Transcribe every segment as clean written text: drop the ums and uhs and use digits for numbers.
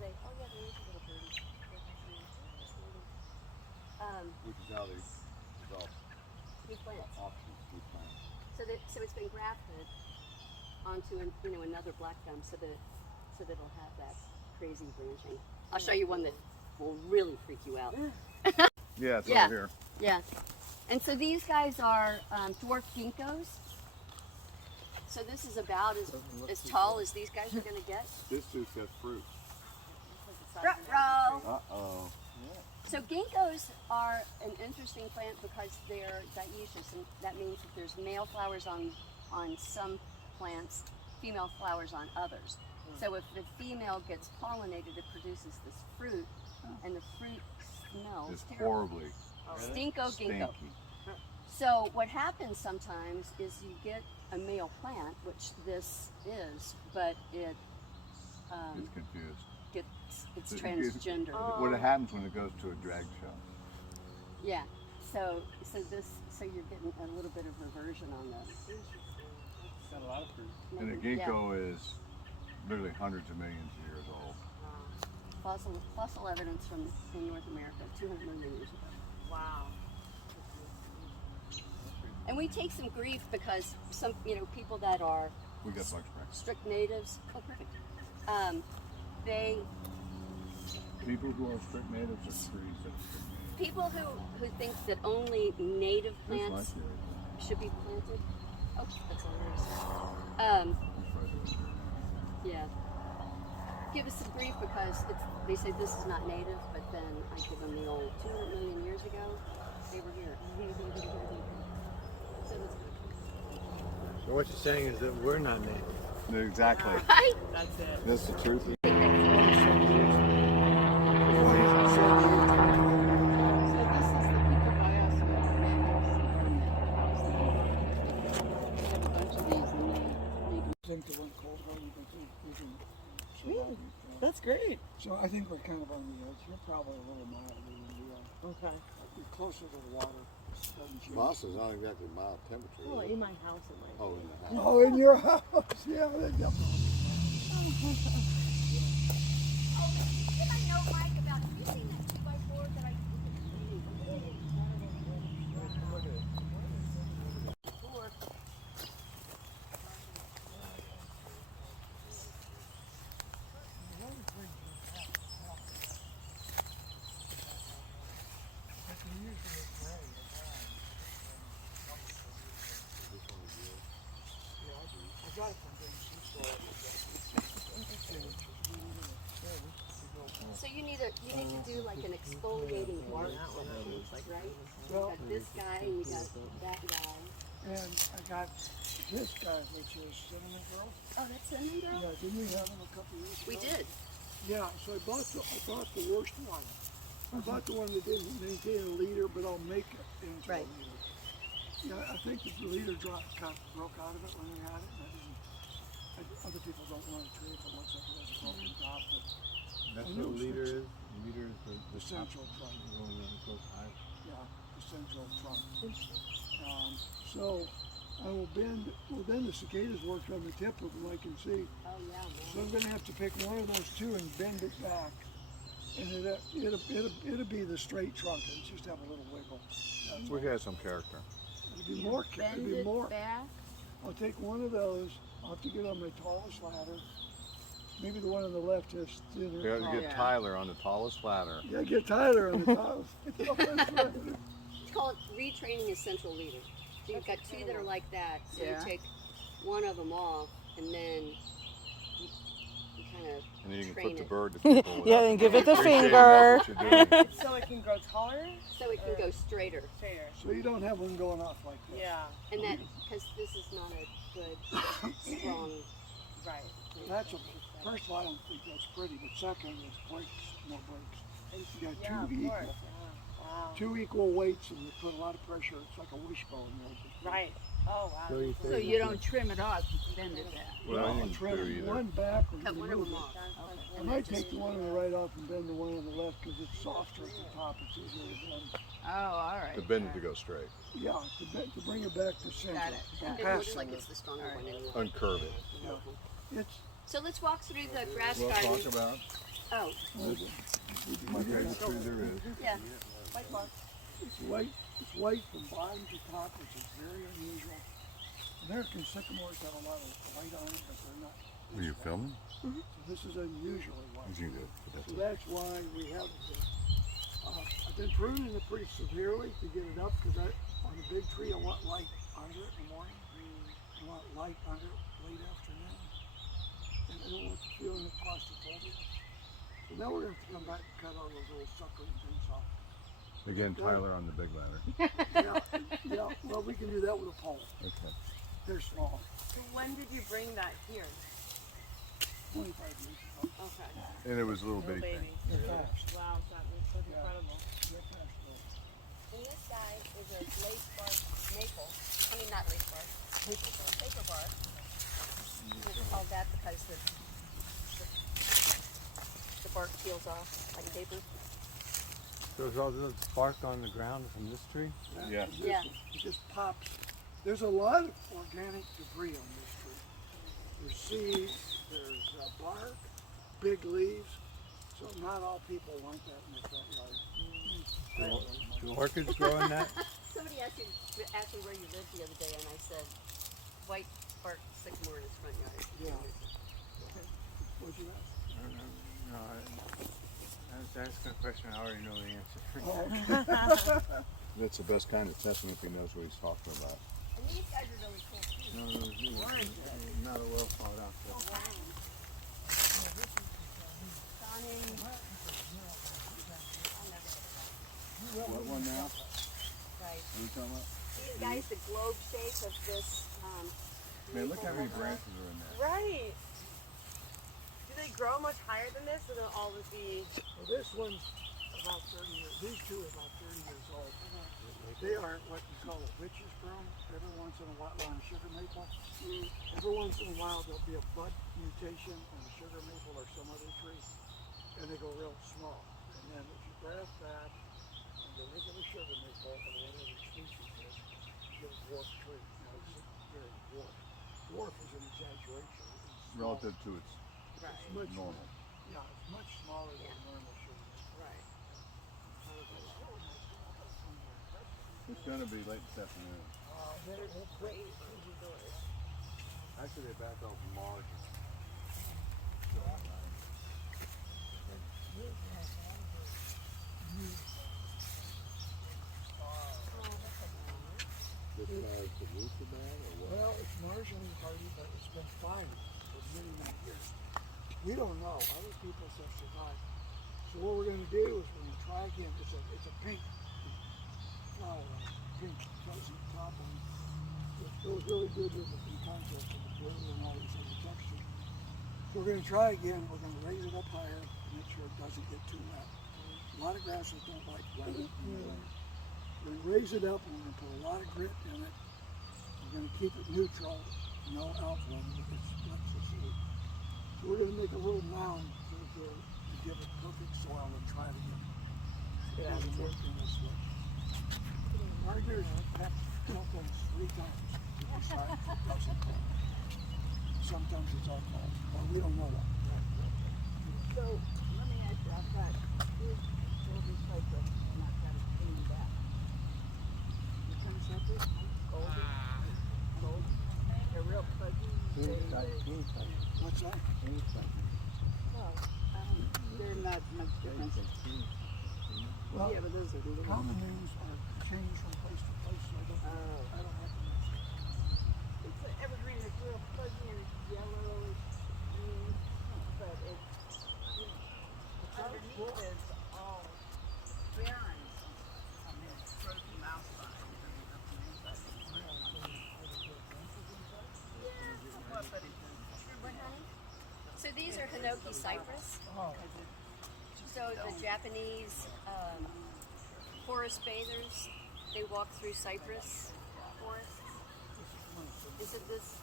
they? Oh yeah, there is a little birdie. Which is how they develop New plants. options to plant. So it's been grafted onto another black gum so that it'll have that crazy branching. I'll show you one that will really freak you out. Yeah, it's Yeah. over here. Yeah. And so these guys are dwarf ginkgos. So this is about as tall as these guys are going to get. This just has fruit. Ruh-roh. Uh-oh. So ginkgos are an interesting plant because they're dioecious, and that means that there's male flowers on some plants, female flowers on others. So if the female gets pollinated, it produces this fruit, and the fruit smells It's terrible. horribly Stinko ginkgo. stinky. So what happens sometimes is you get a male plant, which this is, but it It's confused. it's It's- transgender. What happens when it goes to a drag show? Yeah. So you're getting a little bit of reversion on this. It's got a lot of fruit. And a ginkgo is literally hundreds of millions of years old. Fossil evidence in North America, 200 million years ago. Wow. And we take some grief because some people that are We got Bug Spring. strict natives. Oh, perfect. They People who are strict natives are trees that are strict natives. people who think that only native That's my plants theory. should be planted. Oh, that's hilarious. That's right. Yeah. Give us some grief because they say this is not native, but then I give them the old 200 million years ago, they were here. So that's good. So what you're saying is that we're not native. Exactly. Right? That's it. That's the truth. That's great. So I think we're kind of on the edge. You're probably a little milder than we are. Okay. You're closer to the water. Doesn't change. Moss is not exactly mild temperature. Well, is it? in my house it might. Oh, in the house. Oh, in your house. Yeah, they definitely. Can I know, Mike, about have you seen that 2x4 that I So you need to do like an exfoliating bark session, right? You got this guy and you got that guy. And I got this guy, which is Cinnamon Girl. Oh, that's Cinnamon Girl? Yeah, didn't we have him a couple years ago? We did. Yeah, so I bought the worst one. I bought the one that didn't maintain a leader, but I'll make it into Right. a leader. Yeah, I think the leader broke out of it when we had it. Other people don't want a tree if it looks like it has a broken top. But That's I what knew a it was leader fixed. is. A leader is the central trunk. The one that goes high. Yeah, the central trunk. So I will bend. Well, then the cicadas worked on the tip of them, I can see. Oh yeah, So I'm going to have to pick one of those two and bend it back, and it'll be the straight trunk. It'll just have a little wiggle. We had some character. It'll be more. Bend It'll be it more. back. I'll take one of those. I'll have to get on my tallest ladder. Maybe the one on the left has thinner. We have to get Yeah. Tyler on the tallest ladder. Yeah, get Tyler on the tallest ladder. It's called retraining a central leader. So you've got two that are like that. So Yeah. you take one of them off and then you kind of And then you can train put the it. bird to people. Yeah, without and give it the appreciating finger. what you're doing. So it can grow taller? so it can go straighter. Fair. So you don't have one going off like that. Yeah. And that because this is not a good strong. Right. That's first of all, I don't think that's pretty, but second is brakes, no brakes. You got Yeah, of two course. equal, Wow. two equal weights, and you put a lot of pressure. It's like a wishbone. Right. Oh, wow. So you don't trim it off, you bend it back. Well, I I'll didn't trim do either. one back or Cut one of remove them it. off. I might take the one on the right off and bend the one on the left because it's softer at the top. It's easier to bend. Oh, all right. To bend it to go straight. Yeah, to bring it back to center. Got it. From It past looks like center. it's the stronger one anyway. Uncurve it. Yeah. It's So let's walk through the grass We'll garden. talk about. Oh, My favorite tree there is. yeah. White bark. It's white from bottom to top, which is very unusual. American sycamores have a lot of white on it, but they're not. Were you filming? So this is unusually white. You did. So that's why we have it. I've been pruning it pretty severely to get it up because on a big tree I want light under it in the morning. I want light under it late afternoon. And I don't want the feeling of claustrophobia. So now we're going to have to come back and cut all those little suckering things off. Again, Tyler on the big ladder. Yeah, well we can do that with a pole. Okay. They're small, So when did you bring that here? 25 years ago. Okay. And it was a little Little bitty baby. thing. They're fast. Wow, that's incredible. They're fast though. And this guy is a lace bark maple. I mean, not lace bark. Paper bark. And it's called that because the bark peels off like paper. So is all this bark on the ground from this tree? Yeah. Yeah. It just pops. There's a lot of organic debris on this tree. There's seeds, there's bark, big leaves. So not all people want that in their front yard. Do orchids grow in that? Somebody asked me where you lived the other day, and I said white bark sycamore in his front yard. Yeah. What'd you ask? No, I was asking a question. I already know the answer. Oh, That's the best kind of testing if he knows what he's talking about. And these guys are really cool too. No, not a well thought out there. Stunning. What one now? Right. What are you talking about? These guys, the globe shape of this. Man, look how many maple branches are in there. Right. Do they grow much higher than this, or they'll always be? well, this one's about 30 years. These two are about 30 years old. They are what you call a witch's broom. Every once in a while, on a sugar maple. Every once in a while, there'll be a bud mutation on a sugar maple or some other tree, and they go real small. And then if you graft that on the regular sugar maple or whatever species is, you get a dwarf tree. Now it's very dwarf. Dwarf is an exaggeration. It's small. Relative to its It's much normal. Yeah, it's much smaller than normal sugar maple. Right. It's gonna be late this afternoon. They're great. Actually, they back off Mars. Well, it's marginally hardy, but it's been fine for many, many years. We don't know. Other people have survived. So what we're going to do is we're going to try again. It's a pink flower, pink fuzzy top, and it goes really good with the contrast of the blue and all these other textures. So we're going to try again. We're going to raise it up higher to make sure it doesn't get too wet. A lot of grasses don't like wet. We're going to raise it up and we're going to put a lot of grit in it. We're going to keep it neutral, no alkaline, it splits the seed. So we're going to make a little mound to give it perfect soil and try it again. It hasn't worked in this way. Gardeners have alkaline 3 times to decide if it doesn't work. Sometimes it's alkaline, but we don't know that. So, let me ask you, I've got this golden cypress and I've got a green back. You come separate? Golden? Golden? They're real fuzzy. What's that? Well, they're not much difference. Well, Yeah, but those are little. common names are changed from place to place, so I don't have to mix it. It's an evergreen, it's real fuzzy and it's yellowish green, but it's underneath is all barren. I mean, it's frozen mouse vines and up on the inside. Yeah, somewhat, but it's. What, honey? So these are Hinoki cypress. Oh, So the Japanese forest bathers, they walk through cypress forests. Is it this?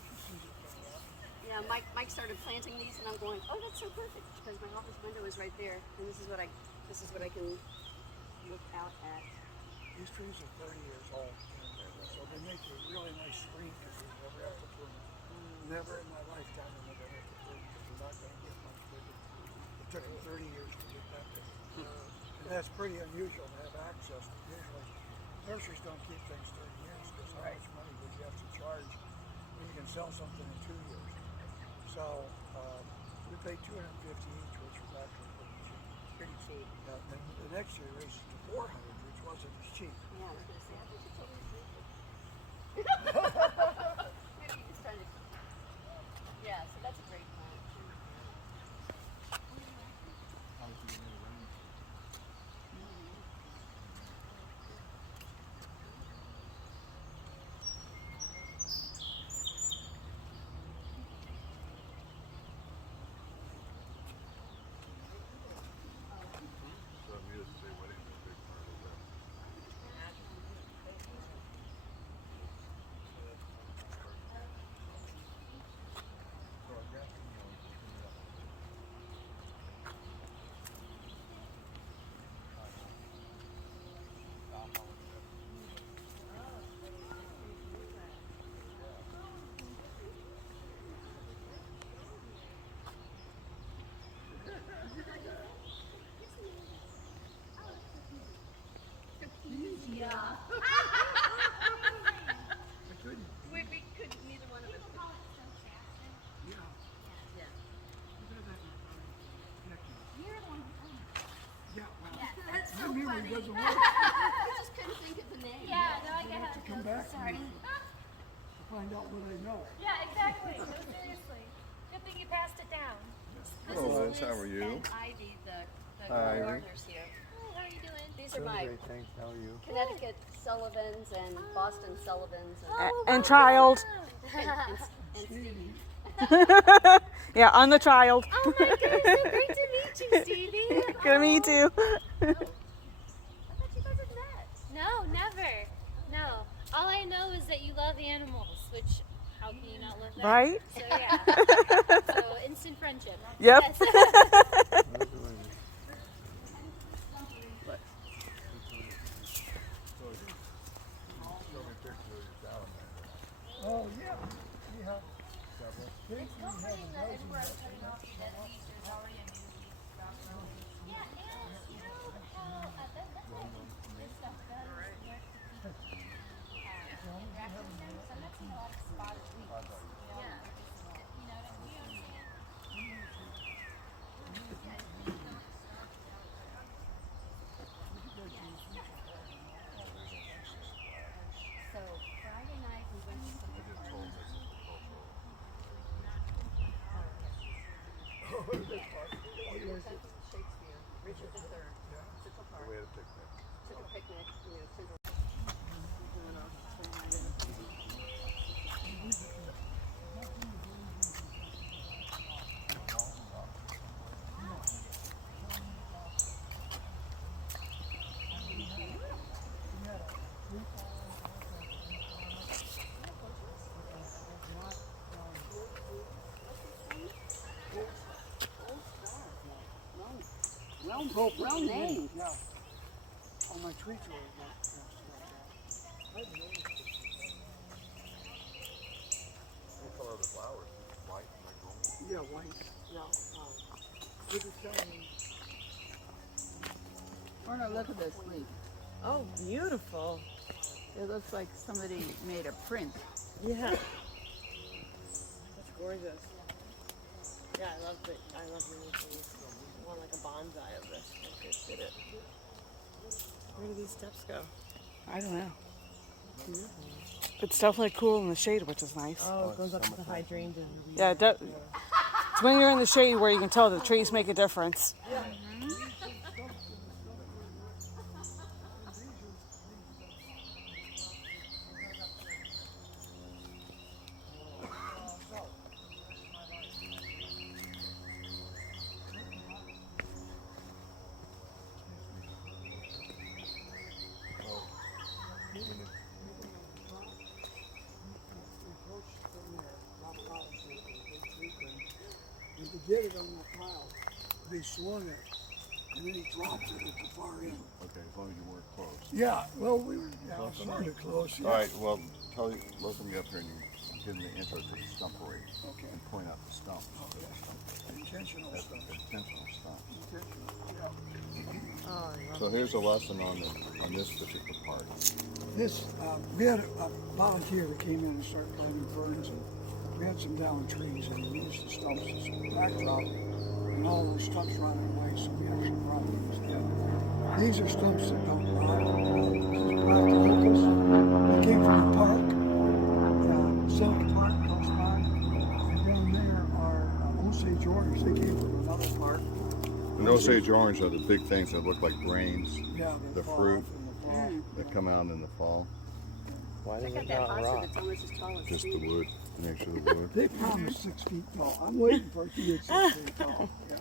Yeah, Mike started planting these, and I'm going, oh, that's so perfect because my office window is right there, and this is what I can look out at. these trees are 30 years old, so they make a really nice screen because we never have to prune them. Never in my lifetime am I going to have to prune because we're not going to get much bigger. The took me 30 years to get that big. And that's pretty unusual to have access. Usually, nurseries don't keep things 30 years because how much money would you have to charge when you can sell something in 2 years? So we paid $250 each, which was actually pretty cheap. And then the next year raised it to $400, which wasn't as cheap. Yeah, I was gonna say, I thought you told me to. Maybe he's trying to. Yeah, so that's a great plan. Yeah. we could, neither one of us could. Yeah. Yeah. You're the one who told me. Yeah, well, That's my so memory funny. doesn't work. I just couldn't think of the name. Yeah, no, I get have to come it. back Sorry. to find out what I know. Yeah, exactly. No, seriously. Good thing you passed it down. This Hello, is Liz, how are Liz you? and Ivy, the Hi, Ivy. gardeners here. Hi, how are you doing? These are my Great, thanks. How are you? Connecticut Sullivans and Boston Sullivans And child. and Stevie. Yeah, I'm the child. Oh my goodness, so great to meet you, Stevie. Good to meet you. I thought you guys had met. No, never. No. All I know is that you love animals, which, how can you not love that? Right? So, yeah. So, instant friendship. Yep. Yes. Oh, yeah. Yeah. It's comforting that everywhere I'm cutting off the dead leaves, there's already a new leaf dropping off. Yeah, and you know how that's what this stuff does. Work to keep interactive with them. So I'm not seeing a lot of spotted leaves. Yeah. You know what I mean? So Friday night we went to some Shakespeare, Richard III, Central Park. We had a picnic. Took a picnic, Central. Well named. Yeah. All my trees were like that. I didn't notice it. What color are the flowers? White and like gold? Yeah, white. Yeah. Good to tell me. Orna, look at this leaf. Oh, beautiful. It looks like somebody made a print. Yeah. That's gorgeous. Yeah, I love it. I love mini trees. I want like a bonsai of this. I just did it. Where do these steps go? I don't know. It's definitely cool in the shade, which is nice. Oh, it goes up to the hydrangeas. Yeah, it's when you're in the shade where you can tell the trees make a difference. And to get it on the pile, they swung it, and then he dropped it at the far end. Okay, as long as you weren't close. Yeah, well, we were sort of close. Yeah. All right, well, let them get up here and you in the intro to the stumpery Okay. and point out the stumps. Intentional That's stuff. intentional stumps. Intentional, yeah. Oh, I love So here's a lesson on this particular part. This, we had a volunteer that came in and started planting ferns, and we had some downed trees, and we used the stumps as backdrop, and all those stumps rotted away, so we actually brought these in. These are stumps that don't rot. This is black locust. They came from the park, Seneca Park close by, and down there are Osage orange. They came from another park. And Osage orange are the big things that look like brains. Yeah, they The fall fruit. off in the fall. That come out in the fall. Why does Check out it that not hoxa rot? that's almost as tall as Just the Steve. wood, the nature of the wood. They promised 6 feet tall. I'm waiting for it to get 6 feet tall. Yeah.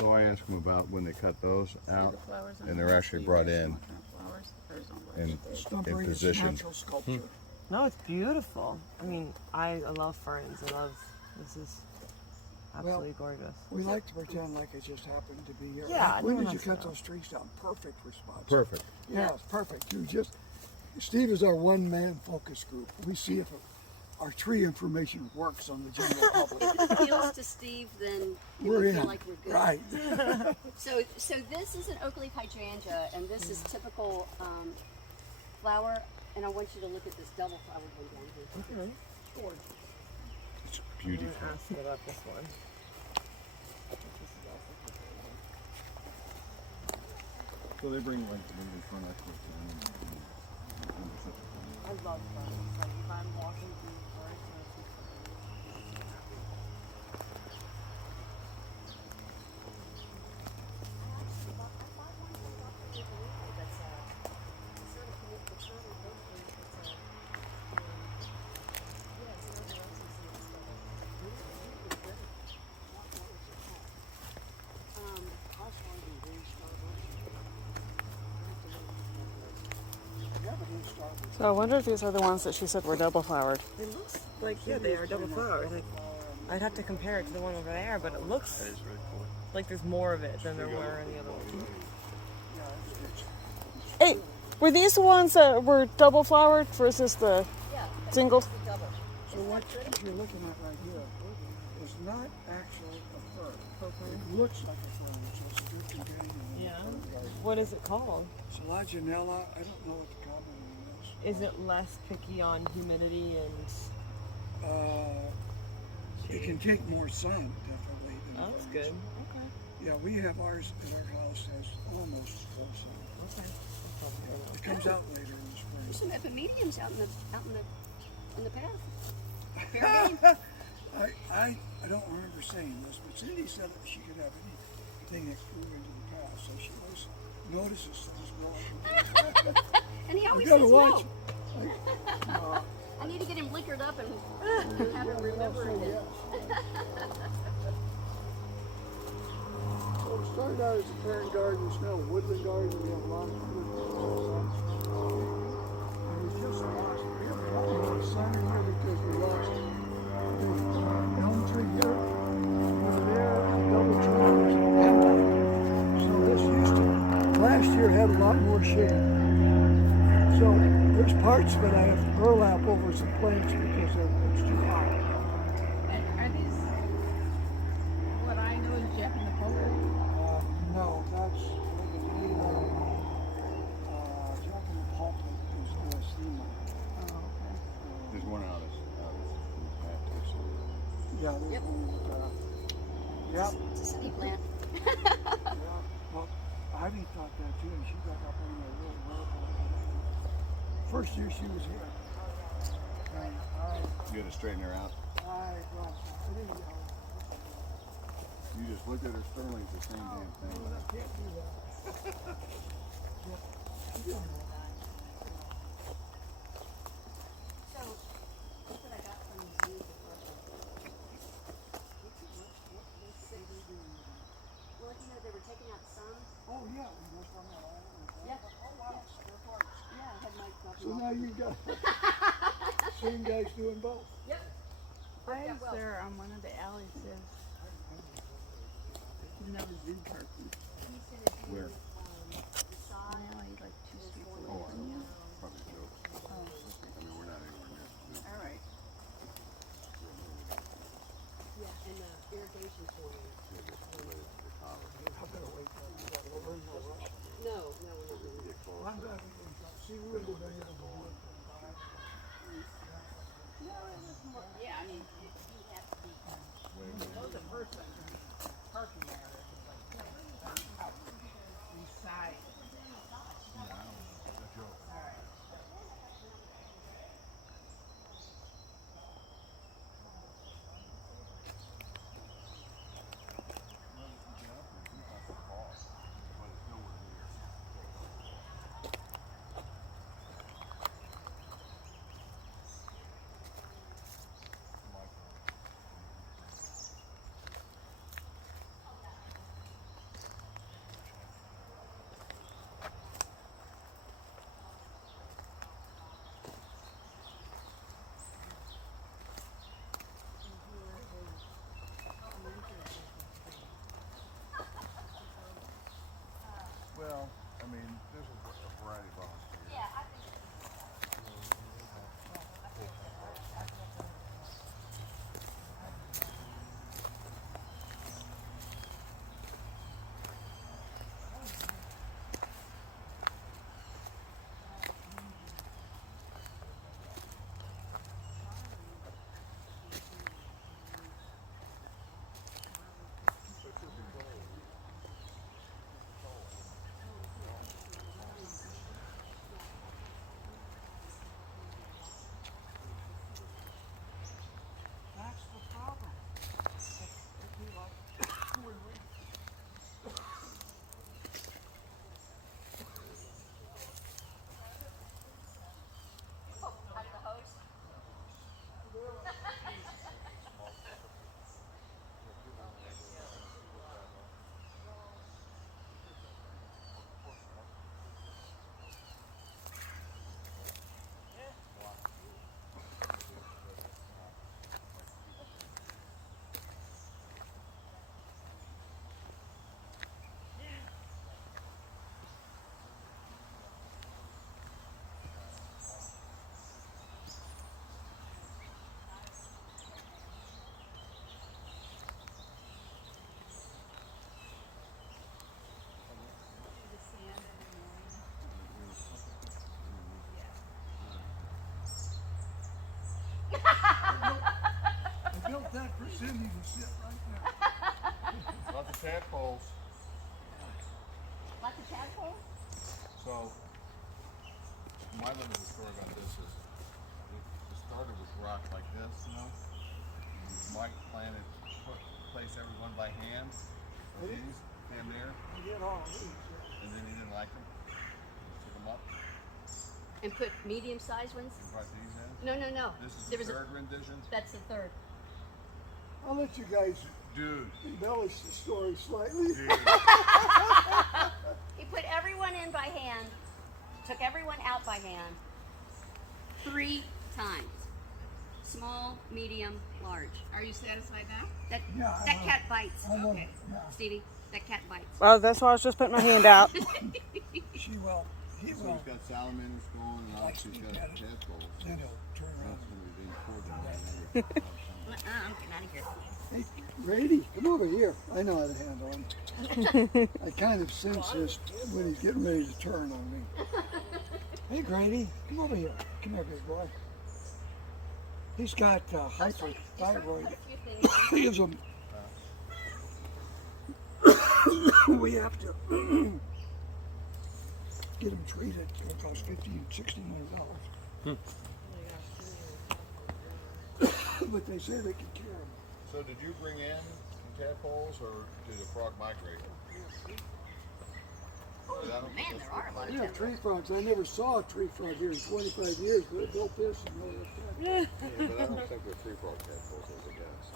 So I asked them about when they cut those out, The flowers on and the they're actually brought in flowers. There's on in Stumpery is position. natural sculpture. No, it's beautiful. I mean, I love ferns. This is absolutely gorgeous. We like to pretend like it just happened to be here. Yeah, When no one did you has to cut know. those trees down? Perfect response. Perfect. Yeah, it's perfect. You just, Steve is our one-man focus group. We see if our tree information works on the general public. If it appeals to Steve, then We're we in. feel like we're good. Right. So this is an oak leaf hydrangea, and this is typical flower. And I want you to look at this double flowered one down here. Okay. It's I'm beautiful. gonna ask about this one. So they bring like the movie front experts in and such a thing. I love ferns. Like if I'm walking through the forest and I see So I wonder if these are the ones that she said were double flowered. it looks like, yeah, they are double flowers. Like, I'd have to compare it to the one over there, but it looks That is really cool. like there's more of it than there were in the other one. Hey, were these the ones that were double flowered versus the Yeah, single? the double. So what you're looking at right here is not actually a fern. It looks like a fern, so it's a good companion. Yeah. What is it called? Selaginella, I don't know what the common name Is it less picky on humidity and? is. It can take more sun, definitely. Than Oh, that's ferns. good. Okay. Yeah, we have ours at our house has almost full sun. Okay. It comes out later in the spring. There's some epimediums out in the path. Fair game. I don't remember saying this, but Cindy said that she could have anything that grew into the path, so she always notices things growing. And he always You gotta says watch. no. I need to get him liquored up and have him remember it. So it started out as a parent garden, it's now a woodland garden. We have a lot of woodland. And we just lost, we have a lot more sun in here because we lost the elm tree here, over there, the double tree, there's an hemlock. So this used to, last year had a lot more shade. So there's parts that I have to burlap over some plants because it's too hot. Are these what I know as Jack in the Pulpit? No, that's Jack in the Pulpit is Anathema. Oh, okay. There's one out of path too. So. Yeah, there's Yep. one with, yep. It's a city plant. Yeah. Well, Ivy thought that too, and she got up on there really well. First year she was here. And You got to straighten her out. I didn't know. You just look at her sternly, it's the same damn thing. I can't do that. Yeah. She didn't know that. So, that's what I got from the zoo before. Well, you know, they were taking out some. Oh yeah, we must on that island. Yeah. Oh wow, spare parts. Yeah, I had my So now you got same guys doing both. Yep. Why Yeah, is well. there on one of the alleys there? Never zoo parking. He's gonna do, Where? the side. Alley, like 2 streets Oh, away I from you. know. Probably a joke. Oh, I mean, we're not anywhere near. all right. Cindy to sit right there. Lots of tadpoles. Lots of tadpoles? So, my limited story about this is, it started with rock like this, you know? Mike planted, place everyone by hand. So these came there, I get all these. Yeah. and then he didn't like them. Took them up And put medium-sized ones? and brought these in. No, no, no. This is There the was a- third rendition. That's the third. I'll let you guys Dude. embellish the story slightly. Dude. He put everyone in by hand, took everyone out by hand 3 times. Small, medium, large. Are you satisfied now? That Yeah, I that will. cat bites. I will. Okay. Yeah, Stevie, that cat bites. Well, that's why I was just putting my hand out. she will. He So will. he's got salamanders going, and obviously he's got tadpoles. Then he'll turn That's around. going to be the important. I'm getting out of here. Hey, Grady, come over here. I know how to handle him. I kind of sense this when he's getting ready to turn on me. Hey, Grady, come over here. Come here, big boy. He's got hyperthyroid. Gives him. We have to get him treated. It's going to cost $50 and $60 but they say they can cure him. So did you bring in tadpoles, or did the frog migrate? Oh, man, there are a lot of Yeah, tadpoles. tree frogs. I never saw a tree frog here in 25 years, but I built this and know that. Yeah, but I don't think they're free frog tadpoles, as a guess.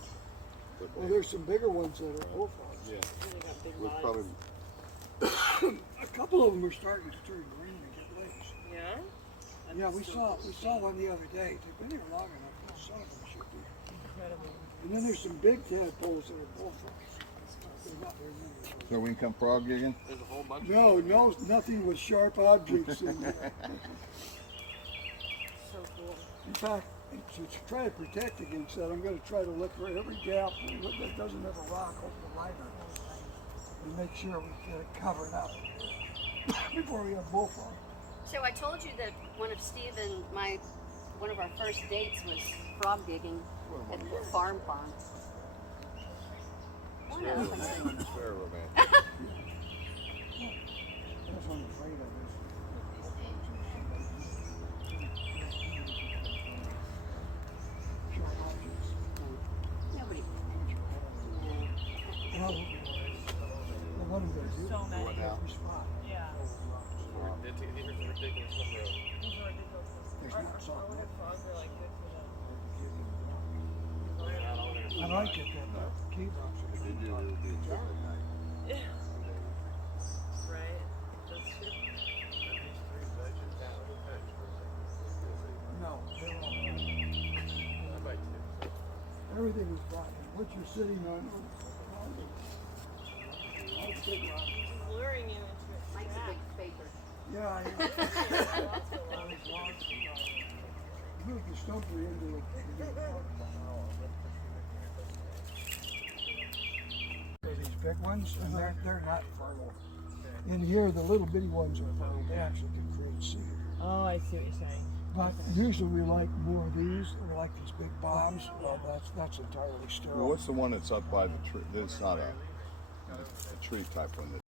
But Well, there's some bigger ones that are bullfrogs. yeah, They got big we'll bodies. probably. A couple of them are starting to turn green and get legs. Yeah? Yeah, we saw one the other day. They've been here long enough. But some of them should be. Incredible. And then there's some big tadpoles that are bullfrogs. They're not very many of those. So we can come frog gigging? There's a whole bunch. No, nothing with sharp objects in there. So cool. In fact, to try to protect against that, I'm going to try to look for every gap that doesn't have a rock over the liner and make sure we get it covered up before we have bullfrog. So I told you that one of our first dates was frog digging at the farm pond. Oh, no, I'm saying- It's very romantic. That's what I'm afraid of. Sharp objects. Nobody. Well, what am I going to do? So many. What now? Every spot. Yeah. It's a ridiculous number of. Those are ridiculous. There's Our not some. wooded frogs are like good for them. Not all there. I like it that the key rocks are If they do, it'll be a trip at night. Yeah. Right? That's true. No, they're all. I buy 2. Everything is rotten. What you're sitting on. All the big rocks. He's luring you into it. Mike's a big faker. Yeah, I know. Move the stumper into it. These big ones, and they're not fertile. In here, the little bitty ones are fertile. They actually can create seed. Oh, I see what you're saying. But usually we like more of these. We like these big bombs. Well, that's entirely sterile. Well, what's the one that's up by the tree? That's not a tree type one.